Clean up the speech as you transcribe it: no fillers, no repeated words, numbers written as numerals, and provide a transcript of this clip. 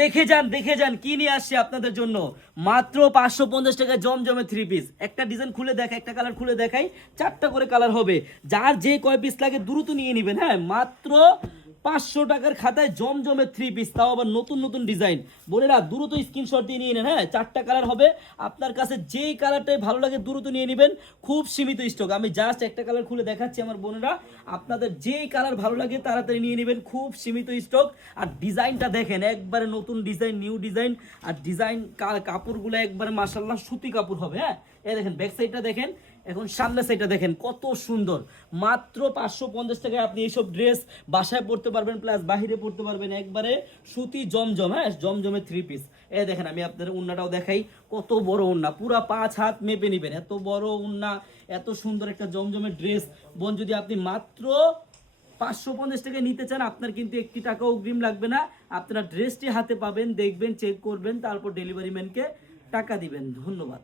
দেখে যান কি নিয়ে আসছে আপনাদের জন্য। মাত্র 550 টাকায় জমজমে 3 পিস। একটা ডিজাইন খুলে দেখাই, একটা কালার খুলে দেখাই, 4টা করে কালার হবে। যার যে কয় পিস লাগে দ্রুত নিয়ে নেবেন। হ্যাঁ, মাত্র 500 টাকার খাতায় জমজমে 3 পিস, তাও আবার নতুন নতুন ডিজাইন। বোনেরা দ্রুত স্ক্রিনশট দিয়ে নিয়ে নেন। হ্যাঁ, 4টা কালার হবে। আপনার কাছে যেই কালারটাই ভালো লাগে দ্রুত নিয়ে নেবেন। খুব সীমিত স্টক। আমি জাস্ট একটা কালার খুলে দেখাচ্ছি আমার বোনেরা, আপনাদের যেই কালার ভালো লাগে তাড়াতাড়ি নিয়ে নেবেন। খুব সীমিত স্টক। আর ডিজাইনটা দেখেন, একবারে নতুন ডিজাইন, নিউ ডিজাইন। আর ডিজাইন কাপড়গুলো একবারে মাশাআল্লাহ সুতি কাপড় হবে। হ্যাঁ, এই দেখেন ব্যাক সাইডটা দেখেন, এখন সামনের সাইডটা দেখেন কত সুন্দর। মাত্র 550 টাকায় আপনি এইসব ড্রেস বাসায় পরতে পারবেন, প্লাস বাহিরে পরতে পারবেন। একবারে সুতি জমজম। হ্যাঁ, জমজমে 3 পিস। এই দেখেন, আমি আপনাদের উন্নাটাও দেখাই, কত বড় উন্না, পুরা 5 হাত মেপে নেবেন, এত বড় উন্না, এত সুন্দর একটা জমজমের ড্রেস। বোন, যদি আপনি মাত্র 550 টাকায় নিতে চান, আপনার কিন্তু 1 টাকাও অগ্রিম লাগবে না। আপনারা ড্রেসটি হাতে পাবেন, দেখবেন, চেক করবেন, তারপর ডেলিভারি ম্যানকে টাকা দিবেন। ধন্যবাদ।